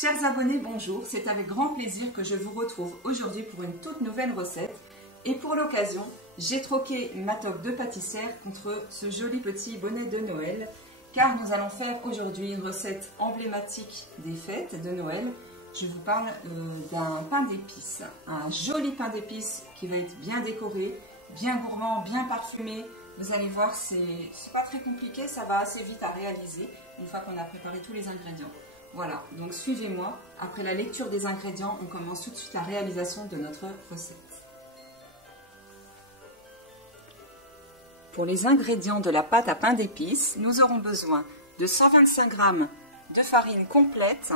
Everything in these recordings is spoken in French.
Chers abonnés, bonjour, c'est avec grand plaisir que je vous retrouve aujourd'hui pour une toute nouvelle recette. Et pour l'occasion, j'ai troqué ma toque de pâtissière contre ce joli petit bonnet de Noël, car nous allons faire aujourd'hui une recette emblématique des fêtes de Noël. Je vous parle d'un pain d'épices, un joli pain d'épices qui va être bien décoré, bien gourmand, bien parfumé. Vous allez voir, c'est pas très compliqué, ça va assez vite à réaliser une fois qu'on a préparé tous les ingrédients. Voilà, donc suivez-moi. Après la lecture des ingrédients, on commence tout de suite la réalisation de notre recette. Pour les ingrédients de la pâte à pain d'épices, nous aurons besoin de 125 g de farine complète,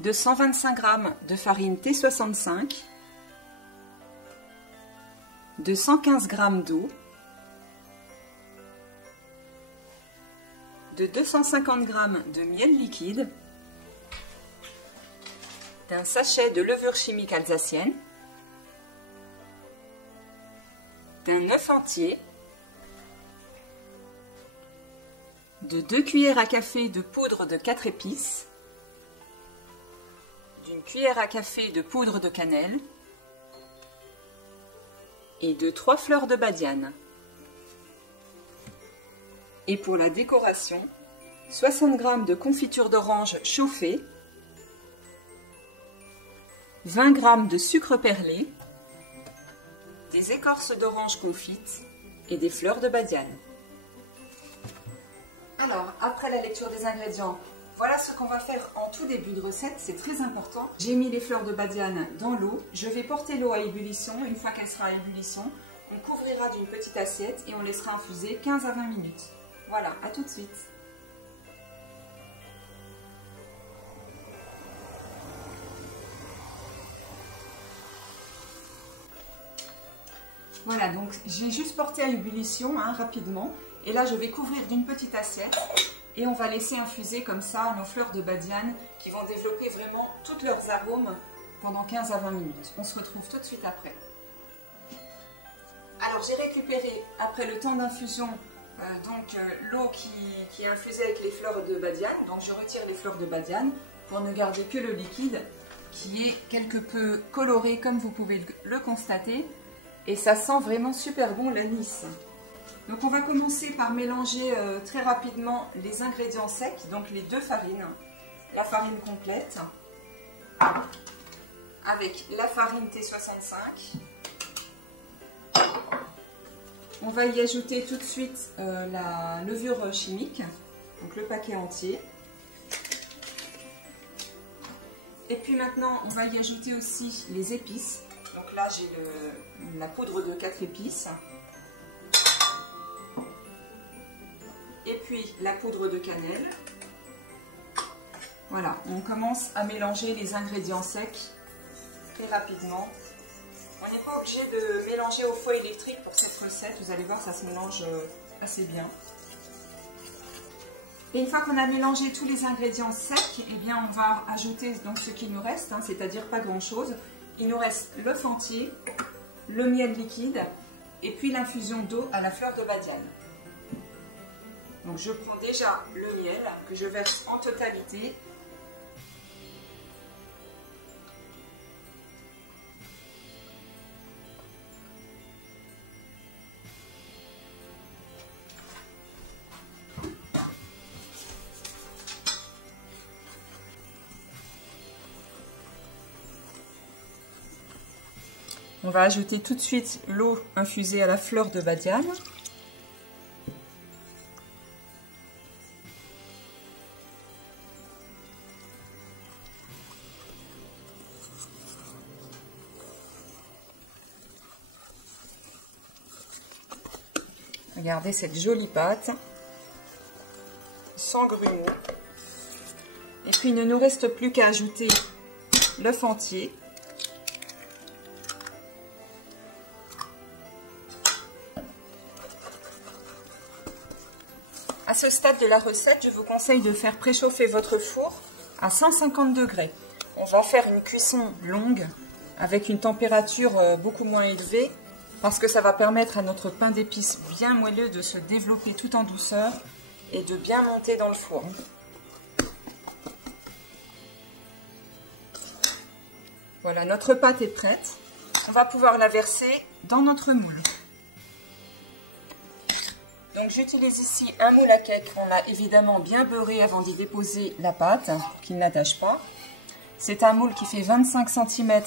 de 125 g de farine T65, de 115 g d'eau, de 250 g de miel liquide, d'un sachet de levure chimique alsacienne, d'un œuf entier, de 2 cuillères à café de poudre de 4 épices, d'une cuillère à café de poudre de cannelle et de 3 fleurs de badiane. Et pour la décoration, 60 g de confiture d'orange chauffée, 20 g de sucre perlé, des écorces d'orange confites et des fleurs de badiane. Alors, après la lecture des ingrédients, voilà ce qu'on va faire en tout début de recette, c'est très important. J'ai mis les fleurs de badiane dans l'eau, je vais porter l'eau à ébullition. Une fois qu'elle sera à ébullition, on couvrira d'une petite assiette et on laissera infuser 15 à 20 minutes. Voilà, à tout de suite. Voilà, donc j'ai juste porté à ébullition rapidement. Et là, je vais couvrir d'une petite assiette et on va laisser infuser comme ça nos fleurs de badiane qui vont développer vraiment tous leurs arômes pendant 15 à 20 minutes. On se retrouve tout de suite après. Alors, j'ai récupéré, après le temps d'infusion, l'eau qui est infusée avec les fleurs de badiane. Donc, je retire les fleurs de badiane pour ne garder que le liquide qui est quelque peu coloré comme vous pouvez le constater. Et ça sent vraiment super bon l'anis. Donc on va commencer par mélanger très rapidement les ingrédients secs, donc les deux farines. La farine complète avec la farine T65. On va y ajouter tout de suite la levure chimique, donc le paquet entier. Et puis maintenant on va y ajouter aussi les épices. Donc là, j'ai la poudre de 4 épices. Et puis la poudre de cannelle. Voilà, on commence à mélanger les ingrédients secs très rapidement. On n'est pas obligé de mélanger au feu électrique pour cette recette. Vous allez voir, ça se mélange assez bien. Et une fois qu'on a mélangé tous les ingrédients secs, eh bien, on va ajouter donc ce qui nous reste, c'est-à-dire pas grand-chose. Il nous reste l'œuf entier, le miel liquide et puis l'infusion d'eau à la fleur de badiane. Donc je prends déjà le miel que je verse en totalité. On va ajouter tout de suite l'eau infusée à la fleur de badiane. Regardez cette jolie pâte, sans grumeaux. Et puis il ne nous reste plus qu'à ajouter l'œuf entier. À ce stade de la recette, je vous conseille de faire préchauffer votre four à 150 degrés. On va faire une cuisson longue avec une température beaucoup moins élevée parce que ça va permettre à notre pain d'épices bien moelleux de se développer tout en douceur et de bien monter dans le four. Voilà, notre pâte est prête. On va pouvoir la verser dans notre moule. Donc j'utilise ici un moule à cake qu'on a évidemment bien beurré avant d'y déposer la pâte, qu'il n'attache pas. C'est un moule qui fait 25 cm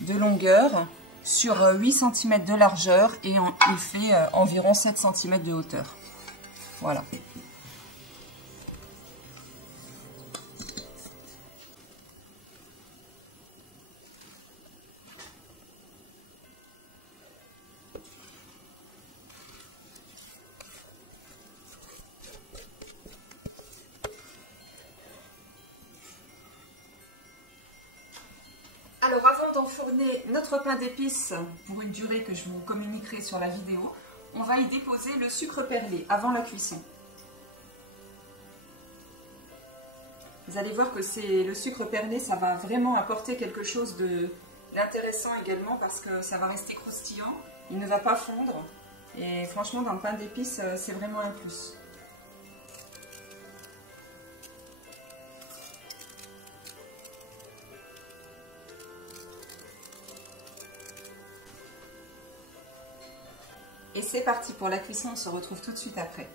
de longueur sur 8 cm de largeur et il fait environ 7 cm de hauteur. Voilà. Alors avant d'enfourner notre pain d'épices pour une durée que je vous communiquerai sur la vidéo, on va y déposer le sucre perlé avant la cuisson. Vous allez voir que c'est le sucre perlé, ça va vraiment apporter quelque chose d'intéressant également parce que ça va rester croustillant, il ne va pas fondre et franchement dans le pain d'épices c'est vraiment un plus. Et c'est parti pour la cuisson, on se retrouve tout de suite après.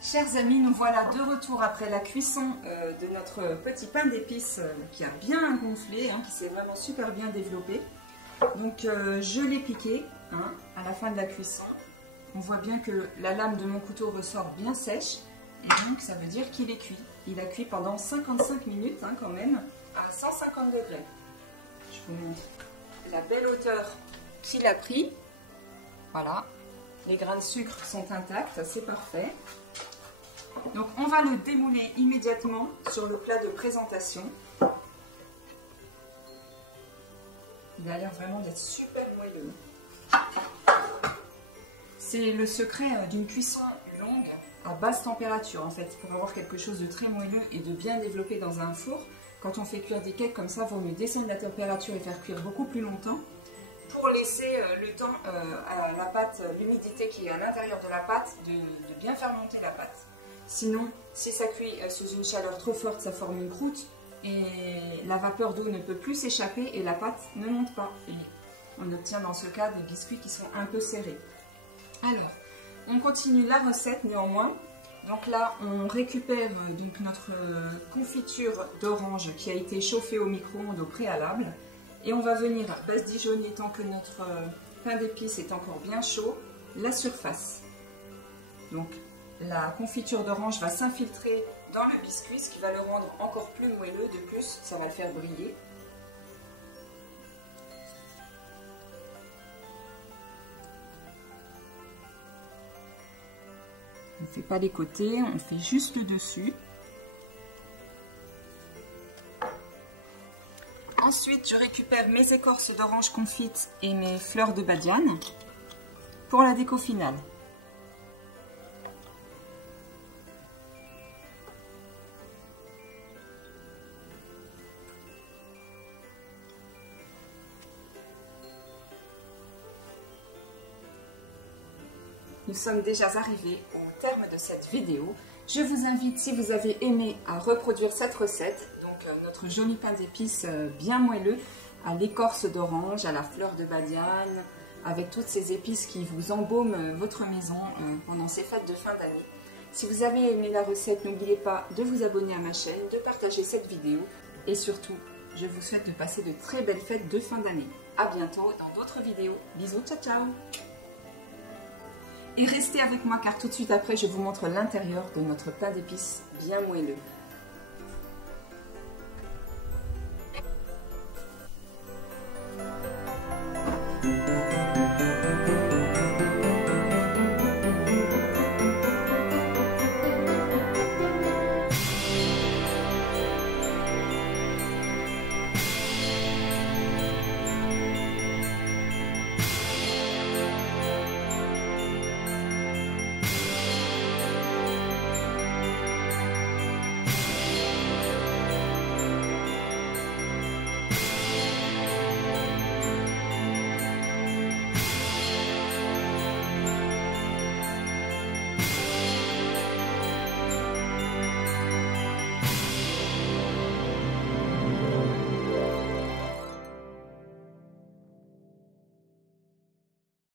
Chers amis, nous voilà de retour après la cuisson de notre petit pain d'épices qui a bien gonflé, qui s'est vraiment super bien développé. Donc je l'ai piqué à la fin de la cuisson. On voit bien que la lame de mon couteau ressort bien sèche et donc ça veut dire qu'il est cuit. Il a cuit pendant 55 minutes quand même. À 150 degrés. Je vous montre la belle hauteur qu'il a pris. Voilà, les grains de sucre sont intacts, c'est parfait. Donc on va le démouler immédiatement sur le plat de présentation. Il a l'air vraiment d'être super moelleux. C'est le secret d'une cuisson longue à basse température en fait, pour avoir quelque chose de très moelleux et de bien développé dans un four. Quand on fait cuire des cakes comme ça, il vaut mieux descendre la température et faire cuire beaucoup plus longtemps pour laisser le temps à la pâte, l'humidité qui est à l'intérieur de la pâte, de bien faire monter la pâte. Sinon, si ça cuit sous une chaleur trop forte, ça forme une croûte et la vapeur d'eau ne peut plus s'échapper et la pâte ne monte pas. Et on obtient dans ce cas des biscuits qui sont un peu serrés. Alors, on continue la recette néanmoins. Donc là, on récupère donc notre confiture d'orange qui a été chauffée au micro-ondes au préalable. Et on va venir badigeonner tant que notre pain d'épices est encore bien chaud, la surface. Donc la confiture d'orange va s'infiltrer dans le biscuit, ce qui va le rendre encore plus moelleux. De plus, ça va le faire briller. On ne fait pas les côtés, on fait juste le dessus. Ensuite, je récupère mes écorces d'orange confite et mes fleurs de badiane pour la déco finale. Nous sommes déjà arrivés au terme de cette vidéo. Je vous invite, si vous avez aimé, à reproduire cette recette. Donc notre joli pain d'épices bien moelleux, à l'écorce d'orange, à la fleur de badiane, avec toutes ces épices qui vous embaument votre maison pendant ces fêtes de fin d'année. Si vous avez aimé la recette, n'oubliez pas de vous abonner à ma chaîne, de partager cette vidéo et surtout, je vous souhaite de passer de très belles fêtes de fin d'année. À bientôt dans d'autres vidéos. Bisous, ciao ciao! Et restez avec moi car tout de suite après, je vous montre l'intérieur de notre pain d'épices bien moelleux.